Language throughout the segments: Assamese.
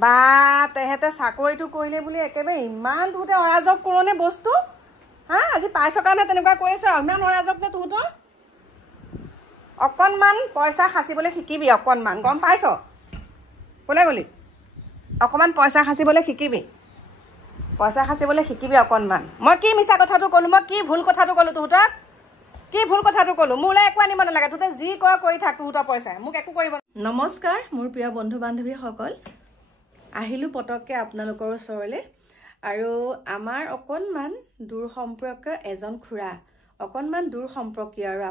বা তেহেতে চাকৰিটো কৰিলে বুলি একেবাৰে ইমান তহঁতে অৰাজক কৰোনে বস্তু হা আজি পাইছ কাৰণে তেনেকুৱা কৈ আছ ইমান অৰাজক নে তহঁতৰ অকণমান পইচা সাঁচিবলৈ শিকিবি অকণমান গম পাইছ ক'লে গ'লি অকণমান পইচা সাঁচিবলৈ শিকিবি অকণমান মই কি মিছা কথাটো ক'লোঁ মই কি ভুল কথাটো ক'লোঁ তহঁতক কি ভুল কথাটো ক'লোঁ মোলৈ একো আনিব নালাগে তহঁতে যি কৰ কৰি থাক তহঁতৰ পইচাই মোক একো কৰিব নমস্কাৰ মোৰ প্ৰিয় বন্ধু বান্ধৱীসকল আহিলোঁ পটককৈ আপোনালোকৰ ওচৰলৈ আৰু আমাৰ অকণমান দূৰ সম্পৰ্কীয় এজন খুৰা অকণমান দূৰ সম্পৰ্কীয় আৰু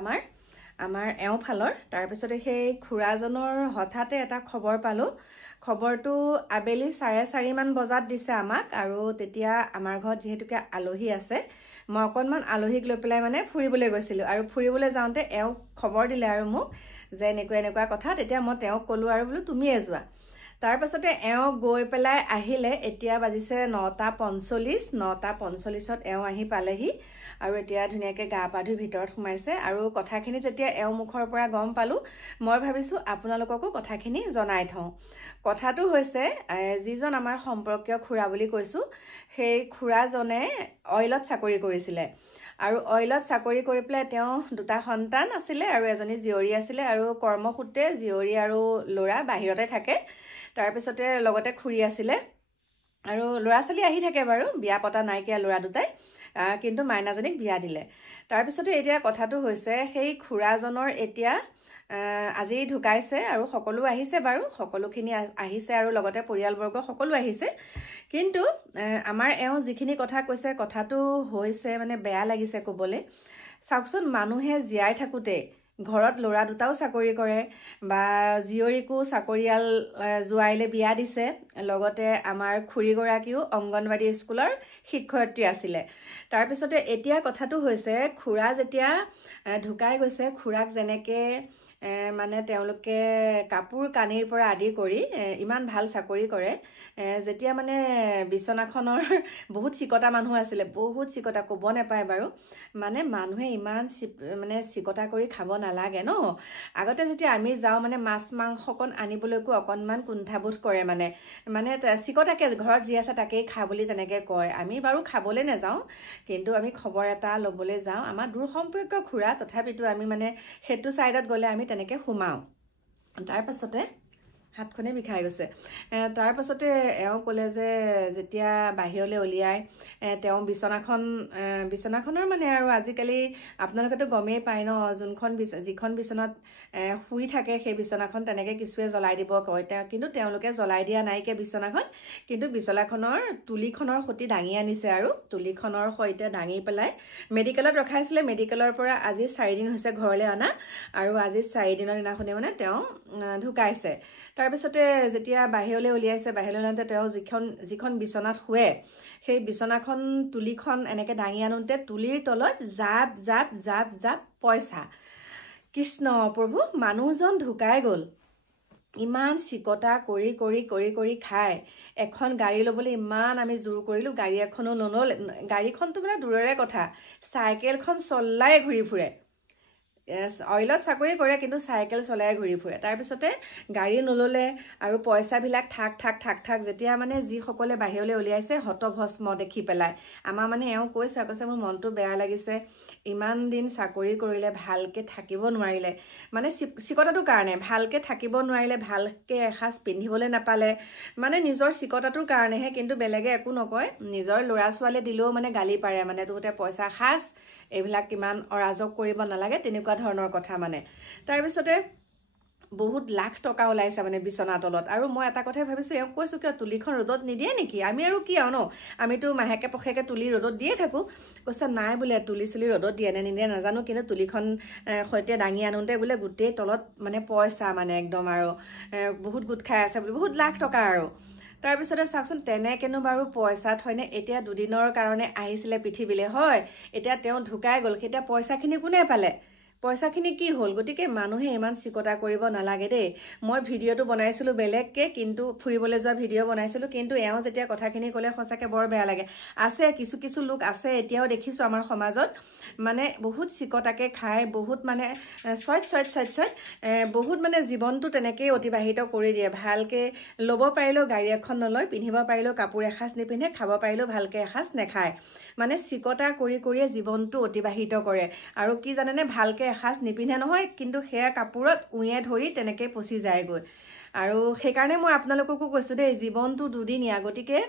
আমাৰ এওঁফালৰ তাৰপিছতে সেই খুৰাজনৰ হঠাতে এটা খবৰ পালোঁ খবৰটো আবেলি 4:30 মান বজাত দিছে আমাক আৰু তেতিয়া আমাৰ ঘৰত যিহেতুকে আলহী আছে মই অকণমান আলহীক লৈ পেলাই মানে ফুৰিবলৈ গৈছিলোঁ আৰু ফুৰিবলৈ যাওঁতে এওঁ খবৰ দিলে আৰু মোক যে এনেকুৱা কথা তেতিয়া মই তেওঁক ক'লোঁ আৰু বোলো তুমিয়ে যোৱা তাৰপাছতে এওঁ গৈ পেলাই আহিলে এতিয়া বাজিছে 9:45 এওঁ আহি পালেহি আৰু এতিয়া ধুনীয়াকৈ গা পা ধুই ভিতৰত সোমাইছে আৰু কথাখিনি যেতিয়া এওঁ মুখৰ পৰা গম পালোঁ মই ভাবিছোঁ আপোনালোককো কথাখিনি জনাই থওঁ কথাটো হৈছে যিজন আমাৰ সম্পৰ্কীয় খুৰা বুলি কৈছোঁ সেই খুৰাজনে অইলত চাকৰি কৰিছিলে আৰু অইলত চাকৰি কৰি পেলাই তেওঁ দুটা সন্তান আছিলে আৰু এজনী জীয়ৰী আছিলে আৰু কৰ্মসূত্ৰে জীয়ৰী আৰু ল'ৰা বাহিৰতে থাকে তাৰপিছতে লগতে খুৰী আছিলে আৰু ল'ৰা ছোৱালী আহি থাকে বাৰু বিয়া পতা নাইকিয়া ল'ৰা দুটাই কিন্তু মাইনাজনীক বিয়া দিলে তাৰপিছতে এতিয়া কথাটো হৈছে সেই খুৰাজনৰ এতিয়া আজি ঢুকাইছে আৰু সকলো আহিছে বাৰু সকলোখিনি আহিছে আৰু লগতে পৰিয়ালবৰ্গ সকলো আহিছে কিন্তু আমাৰ এওঁ যিখিনি কথা কৈছে কথাটো হৈছে মানে বেয়া লাগিছে ক'বলৈ চাওকচোন মানুহে জীয়াই থাকোঁতে ঘৰত ল'ৰা দুটাও চাকৰি কৰে বা জীয়ৰীকো চাকৰিয়াল জোৱাইলে বিয়া দিছে লগতে আমাৰ খুৰীগৰাকীও অংগনবাদী স্কুলৰ শিক্ষয়িত্ৰী আছিলে তাৰপিছতে এতিয়া কথাটো হৈছে খুৰা যেতিয়া ঢুকাই গৈছে খুৰাক যেনেকৈ মানে তেওঁলোকে কাপোৰ কানিৰ পৰা আদি কৰি ইমান ভাল চাকৰি কৰে যেতিয়া মানে বিচনাখনৰ বহুত চিকটা মানুহ আছিলে বহুত চিকটা ক'ব নাপায় বাৰু মানে মানুহে ইমান মানে চিকটা কৰি খাব নালাগে ন আগতে যেতিয়া আমি যাওঁ মানে মাছ মাংসকণ আনিবলৈকো অকণমান কুণ্ঠাবোধ কৰে মানে চিকটাকে ঘৰত যি আছে তাকেই খা বুলি তেনেকৈ কয় আমি বাৰু খাবলৈ নাযাওঁ কিন্তু আমি খবৰ এটা ল'বলৈ যাওঁ আমাৰ দূৰ সম্পৰ্কীয় খুৰা তথাপিতো আমি মানে সেইটো ছাইডত গ'লে আমি তেনেকৈ সোমাওঁ তাৰপাছতে হাতখনে বিষাই গৈছে তাৰপাছতে এওঁ ক'লে যে যেতিয়া বাহিৰলৈ উলিয়াই তেওঁ বিচনাখনৰ মানে আৰু আজিকালি আপোনালোকেতো গমেই পায় ন যিখন বিচনাত শুই থাকে সেই বিচনাখন তেনেকৈ কিছুৱে জ্বলাই দিব কয় কিন্তু তেওঁলোকে জ্বলাই দিয়া নাইকিয়া বিচনাখন কিন্তু বিচনাখনৰ তুলিখনৰ সৈতে দাঙি আনিছে আৰু তুলিখনৰ সৈতে দাঙি পেলাই মেডিকেলত ৰখাইছিলে মেডিকেলৰ পৰা আজি 4 দিন হৈছে ঘৰলৈ অনা আৰু আজি 4 দিনৰ দিনাখনে মানে তেওঁ ঢুকাইছে তাৰপিছতে যেতিয়া বাহিৰলৈ উলিয়াইছে বাহিৰলৈ ওলাওঁতে তেওঁ যিখন বিচনাত শুৱে সেই বিচনাখন তুলিখন এনেকৈ দাঙি আনোতে তুলিৰ তলত জাপ জাপ জাপ জাপ পইচা কৃষ্ণ প্ৰভু মানুহজন ঢুকাই গ'ল ইমান চিকটা কৰি কৰি কৰি কৰি খায় এখন গাড়ী ল'বলৈ ইমান আমি জোৰ কৰিলোঁ গাড়ী এখনো নল'লে গাড়ীখনটো মানে দূৰৰে কথা চাইকেলখন চলাই ঘূৰি ফুৰে অইলত চাকৰি কৰে কিন্তু চাইকেল চলাই ঘূৰি ফুৰে তাৰপিছতে গাড়ী নল'লে আৰু পইচাবিলাক ঠাক যেতিয়া মানে যিসকলে বাহিৰলৈ উলিয়াইছে হতভস্ম দেখি পেলাই আমাৰ মানে এওঁ কৈছে মোৰ মনটো বেয়া লাগিছে ইমান দিন চাকৰি কৰিলে ভালকৈ থাকিব নোৱাৰিলে মানে চিকটাটোৰ কাৰণে ভালকৈ থাকিব নোৱাৰিলে ভালকৈ এসাঁজ পিন্ধিবলৈ নাপালে মানে নিজৰ চিকটাটোৰ কাৰণেহে কিন্তু বেলেগে একো নকয় নিজৰ ল'ৰা ছোৱালীয়ে দিলেও মানে গালি পাৰে মানে তহঁতে পইচা সাজ এইবিলাক কিমান অৰাজক কৰিব নালাগে তেনেকুৱা ধৰণৰ কথা মানে তাৰপিছতে বহুত লাখ টকা ওলাইছে মানে বিচনা তলত আৰু মই এটা কথাই ভাবিছোঁ এওঁ কৈছোঁ কিয় তুলিখন ৰ'দত নিদিয়ে নেকি আমি আৰু কি আৰু ন আমিতো মাহেকে পষেকে তুলি ৰ'দত দিয়ে থাকোঁ কৈছে নাই বোলে তুলি ৰ'দত দিয়ে নে নিদিয়ে নাজানো কিন্তু তুলিখন সৈতে দাঙি আনোতে বোলে গোটেই তলত মানে পইচা মানে একদম আৰু বহুত গোট খাই আছে বুলি বহুত লাখ টকা আৰু তাৰপিছতে চাওকচোন তেনেকেনো বাৰু পইচা থয়নে এতিয়া দুদিনৰ কাৰণে আহিছিলে পৃথিৱীলৈ হয় এতিয়া তেওঁ ঢুকাই গ'ল এতিয়া পইচাখিনি কোনে পালে পইচাখিনি কি হ'ল গতিকে মানুহে ইমান চিকটা কৰিব নালাগে দেই মই ভিডিঅ'টো বনাইছিলোঁ বেলেগকে কিন্তু ফুৰিবলৈ যোৱা ভিডিঅ' বনাইছিলোঁ কিন্তু এওঁ যেতিয়া কথাখিনি ক'লে সঁচাকৈ বৰ বেয়া লাগে আছে কিছু লোক আছে এতিয়াও দেখিছোঁ আমাৰ সমাজত মানে বহুত চিকটাকে খায় বহুত মানে ছয়ত বহুত মানে জীৱনটো তেনেকেই অতিবাহিত কৰি দিয়ে ভালকৈ ল'ব পাৰিলেও গাড়ী এখন নলয় পিন্ধিব পাৰিলেও কাপোৰ এসাঁজ নিপিন্ধে খাব পাৰিলেও ভালকৈ এসাঁজ নেখায় মানে চিকটা কৰিয়ে জীৱনটো অতিবাহিত কৰে আৰু কি জানেনে ভালকৈ এসাঁজ নিপিন্ধে নহয় কিন্তু সেয়া কাপোৰত উঁয়ে ধৰি তেনেকৈ পচি যায়গৈ আৰু সেইকাৰণে মই আপোনালোককো কৈছোঁ দেই জীৱনটো দুদিনীয়া গতিকে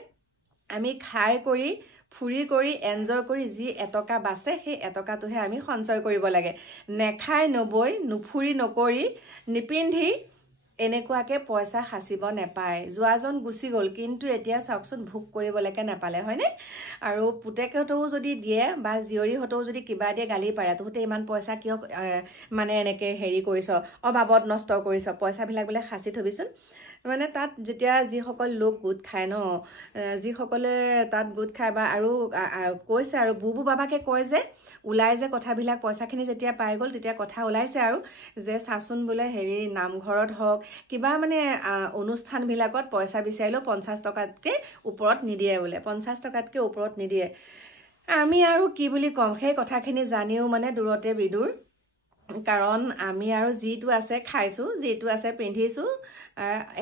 আমি খাই কৰি ফুৰি কৰি এনজয় কৰি যি এটকা বাচে সেই এটকাটোহে আমি সঞ্চয় কৰিব লাগে নেখাই নবৈ নুফুৰি নকৰি নিপিন্ধি এনেকুৱাকে পইচা সাঁচিব নেপায় যোৱাজন গুচি গ'ল কিন্তু এতিয়া চাওকচোন ভোগ কৰিবলৈকে নাপালে হয়নে আৰু পুতেকহঁতেও যদি দিয়ে বা জীয়ৰীহঁতেও যদি কিবা দিয়ে গালি পাৰে তহঁতে ইমান পইচা কিয় মানে এনেকৈ হেৰি কৰিছ অবাবত নষ্ট কৰিছ পইচাবিলাক বোলে সাঁচি থবিচোন মানে তাত যেতিয়া যিসকল লোক গোট খায় ন যিসকলে তাত গোট খায় বা আৰু কৈছে আৰু বুবু বাবাকে কয় যে ওলাই যে কথাবিলাক পইচাখিনি যেতিয়া পাই গ'ল তেতিয়া কথা ওলাইছে আৰু যে চাচোন বোলে হেৰি নামঘৰত হওক কিবা মানে অনুষ্ঠানবিলাকত পইচা বিচাৰিলেও 50 টকাতকৈ ওপৰত নিদিয়ে বোলে 50 টকাতকৈ ওপৰত নিদিয়ে আমি আৰু কি বুলি ক'ম সেই কথাখিনি জানিও মানে দূৰতে বিদূৰ কাৰণ আমি আৰু যিটো আছে খাইছোঁ যিটো আছে পিন্ধিছোঁ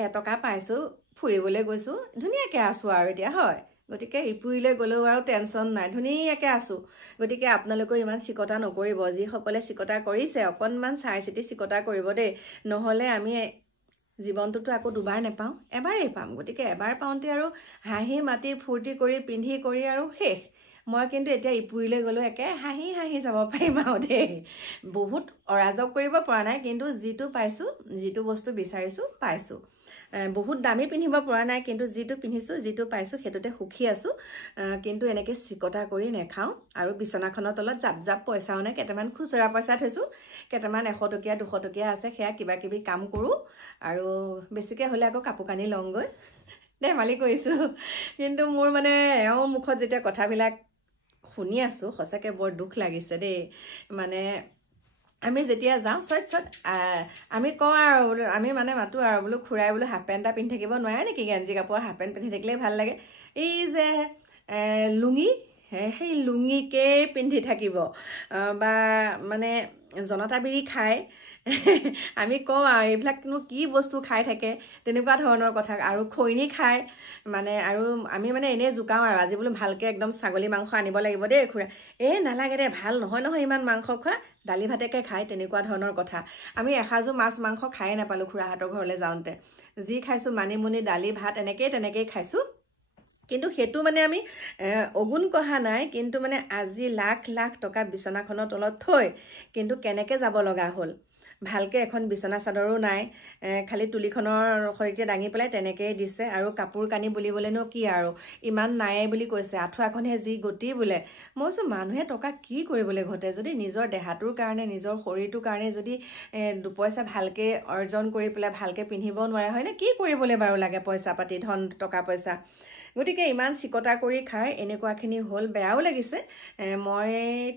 এটকা পাইছোঁ ফুৰিবলৈ গৈছোঁ ধুনীয়াকৈ আছোঁ আৰু এতিয়া হয় গতিকে ইপুৰিলৈ গ'লেও আৰু টেনশ্যন নাই ধুনীয়াকৈ আছোঁ গতিকে আপোনালোকৰ ইমান চিকটা নকৰিব যিসকলে চিকটা কৰিছে অকণমান চাই চিতি চিকটা কৰিব দেই নহ'লে আমি জীৱনটোতো আকৌ দুবাৰ নেপাওঁ এবাৰেই পাম গতিকে এবাৰ পাওঁতে আৰু হাঁহি মাতি ফূৰ্তি কৰি পিন্ধি কৰি আৰু শেষ মই কিন্তু এতিয়া ইপুৰিলৈ গ'লেও একে হাঁহি যাব পাৰিম আৰু দেই বহুত অৰাজক কৰিব পৰা নাই কিন্তু যিটো পাইছোঁ যিটো বস্তু বিচাৰিছোঁ পাইছোঁ বহুত দামী পিন্ধিব পৰা নাই কিন্তু যিটো পিন্ধিছোঁ যিটো পাইছোঁ সেইটোতে সুখী আছোঁ কিন্তু এনেকৈ চিকটা কৰি নেখাওঁ আৰু বিচনাখনৰ তলত জাপ পইচাও নাই কেইটামান খুচুৰা পইচা থৈছোঁ কেইটামান 100 টকীয়া 200 টকীয়া আছে সেয়া কিবা কিবি কাম কৰোঁ আৰু বেছিকৈ হ'লে আকৌ কাপোৰ কানি লওঁগৈ ধেমালি কৰিছোঁ কিন্তু মোৰ মানে এওঁৰ মুখত যেতিয়া কথাবিলাক শুনি আছোঁ সঁচাকৈ বৰ দুখ লাগিছে দেই মানে আমি যেতিয়া যাওঁ আমি কওঁ আৰু আমি মানে মাতো আৰু বোলো খুৰাই বোলো হাফ পেণ্ট এটা পিন্ধি থাকিব নোৱাৰে নেকি গেঞ্জি কাপোৰ হাফ পেণ্ট পিন্ধি থাকিলেই ভাল লাগে এই যে লুঙি সেই লুঙিকেই পিন্ধি থাকিব বা মানে জনতা বিৰি খায় আমি কওঁ আৰু এইবিলাকনো কি বস্তু খাই থাকে তেনেকুৱা ধৰণৰ কথা আৰু খৈনি খায় মানে আৰু আমি মানে এনেই জোকাওঁ আৰু আজি বোলো ভালকৈ একদম ছাগলী মাংস আনিব লাগিব দেই খুৰা নালাগে দে ভাল নহয় ইমান মাংস খোৱা দালি ভাতেকে খায় তেনেকুৱা ধৰণৰ কথা আমি এসাঁজো মাছ মাংস খায়ে নাপালোঁ খুৰাহঁতৰ ঘৰলৈ যাওঁতে যি খাইছোঁ মানিমুনি দালি ভাত তেনেকেই খাইছোঁ কিন্তু সেইটো মানে আমি অগুণ কহা নাই কিন্তু মানে আজি লাখ টকা বিচনাখনৰ তলত থৈ কিন্তু কেনেকৈ যাব লগা হ'ল ভালকৈ এখন বিচনা চাদৰো নাই খালি তুলিখনৰ সৈতে দাঙি পেলাই তেনেকেই দিছে আৰু কাপোৰ কানি বুলিবলৈনো কি আৰু ইমান নায়ে বুলি কৈছে আঁঠুৱাখনহে যি গতি বোলে মই কৈছোঁ মানুহে টকা কি কৰিবলৈ ঘটে যদি নিজৰ দেহাটোৰ কাৰণে নিজৰ শৰীৰটোৰ কাৰণে যদি দুপইচা ভালকৈ অৰ্জন কৰি পেলাই ভালকৈ পিন্ধিব নোৱাৰে হয়নে কি কৰিবলৈ বাৰু লাগে পইচা পাতি ধন টকা পইচা গতিকে ইমান চিকটা কৰি খাই এনেকুৱাখিনি হ'ল বেয়াও লাগিছে মই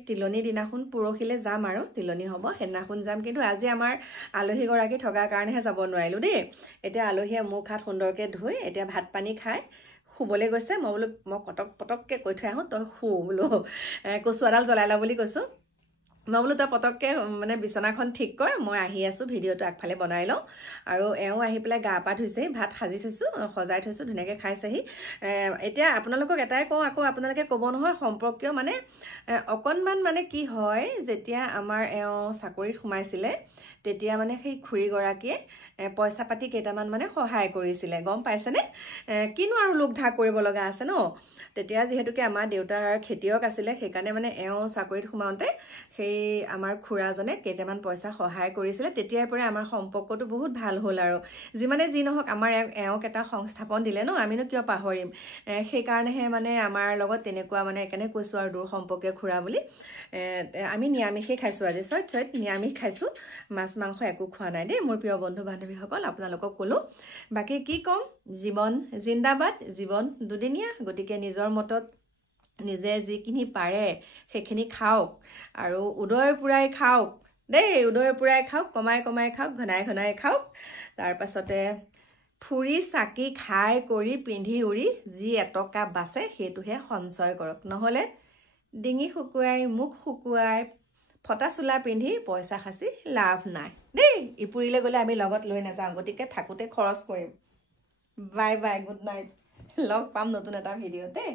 তিলনি দিনাখন পৰহিলৈ যাম আৰু তিলনি হ'ব সেইদিনাখন যাম কিন্তু আজি আমাৰ আলহীগৰাকী থকাৰ কাৰণেহে যাব নোৱাৰিলোঁ দেই এতিয়া আলহীয়ে মুখ হাত সুন্দৰকৈ ধুই এতিয়া ভাত পানী খাই শুবলৈ গৈছে মই বোলো মই পটককৈ কৈ থৈ আহোঁ তই শু বোলো কচু এডাল জ্বলাই ল বুলি কৈছোঁ মই বোলো তই পটককৈ মানে বিচনাখন ঠিক কৰ মই আহি আছোঁ ভিডিঅ'টো আগফালে বনাই লওঁ আৰু এওঁ আহি পেলাই গা পা ধুইছেহি ভাত সাজি থৈছোঁ সজাই থৈছোঁ ধুনীয়াকৈ খাইছেহি এতিয়া আপোনালোকক এটাই কওঁ আকৌ আপোনালোকে ক'ব নহয় সম্পৰ্কীয় মানে অকণমান মানে কি হয় যেতিয়া আমাৰ এওঁ চাকৰিত সোমাইছিলে তেতিয়া মানে সেই খুৰীগৰাকীয়ে পইচা পাতি কেইটামান মানে সহায় কৰিছিলে গম পাইছেনে কিনো আৰু লোক ঢাক কৰিব লগা আছে ন তেতিয়া যিহেতুকে আমাৰ দেউতাৰ খেতিয়ক আছিলে সেইকাৰণে মানে এওঁ চাকৰিত সোমাওঁতে সেই আমাৰ খুৰাজনে কেইটামান পইচা সহায় কৰিছিলে তেতিয়াৰ পৰা আমাৰ সম্পৰ্কটো বহুত ভাল হ'ল আৰু যিমানে যি নহওক আমাৰ এওঁক এটা সংস্থাপন দিলে ন আমিনো কিয় পাহৰিম সেইকাৰণেহে মানে আমাৰ লগত তেনেকুৱা মানে একেনে কৈছোঁ আৰু দূৰ সম্পৰ্কীয় খুৰা বুলি আমি নিৰামিষেই খাইছোঁ আজি ছয়ত নিৰামিষ খাইছোঁ মাছ মাংস একো খোৱা নাই দেই মোৰ প্ৰিয় বন্ধু বান্ধৱীসকল আপোনালোকক ক'লোঁ বাকী কি ক'ম জীৱন জিন্দাবাদ জীৱন দুদিনীয়া গতিকে নিজৰ মতত নিজে যিখিনি পাৰে সেইখিনি খাওক আৰু উদয় পুৰাই খাওক দেই উদয় পুৰাই খাওক কমাই কমাই খাওক ঘনাই ঘনাই খাওক তাৰ পাছতে ফুৰি চাকি খাই কৰি পিন্ধি উৰি যি এটকা বাচে সেইটোহে সঞ্চয় কৰক নহলে ডিঙি শুকুৱাই মুখ শুকুৱাই ফটা চোলা পিন্ধি পইচা খাচি লাভ নাই দেই ইপুৰিলে গলে আমি লগত লৈ নাযাওঁ গতিকে থাকোতে খৰচ কৰিম বাই বাই গুড নাইট লগ পাম নতুন এটা ভিডিঅ'তে